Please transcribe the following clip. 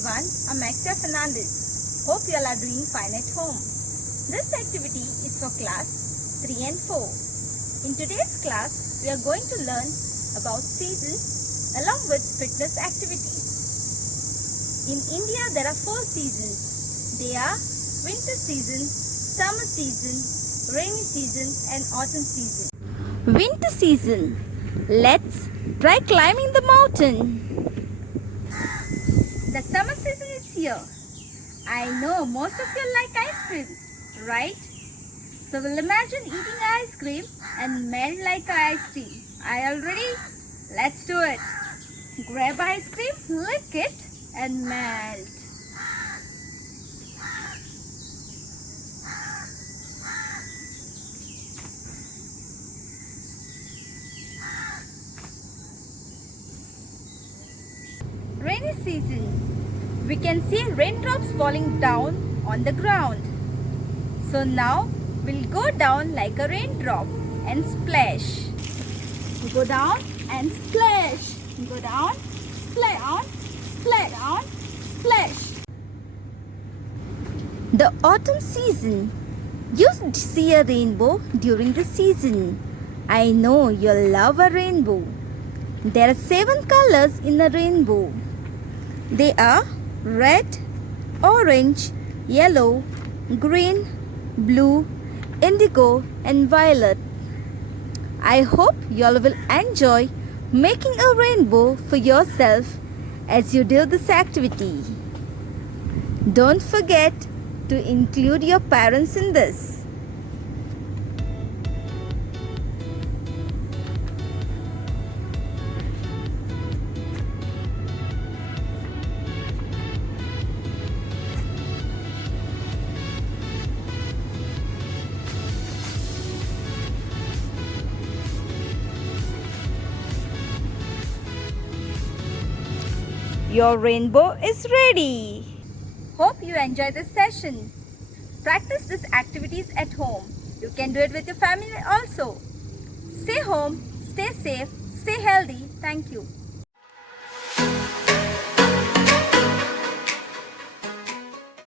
everyone, I'm Maxia Fernandes. Hope you all are doing fine at home. This activity is for class 3 and 4. In today's class, we are going to learn about seasons along with fitness activities. In India, there are 4 seasons. They are winter season, summer season, rainy season and autumn season. Winter season. Let's try climbing the mountain. The summer season is here. I know most of you like ice creams, right? So we'll imagine eating ice cream and melt like iced tea. Are you ready? Let's do it. Grab ice cream, lick it and melt. Rainy season. We can see raindrops falling down on the ground. So now we'll go down like a raindrop and splash. Go down and splash. Go down, splash, splash, splash. The autumn season. You see a rainbow during the season. I know you love a rainbow. There are 7 colors in a rainbow. They are red, orange, yellow, green, blue, indigo and violet. I hope you all will enjoy making a rainbow for yourself as you do this activity. Don't forget to include your parents in this. Your rainbow is ready. Hope you enjoy this session. Practice these activities at home. You can do it with your family also. Stay home, stay safe, stay healthy. Thank you.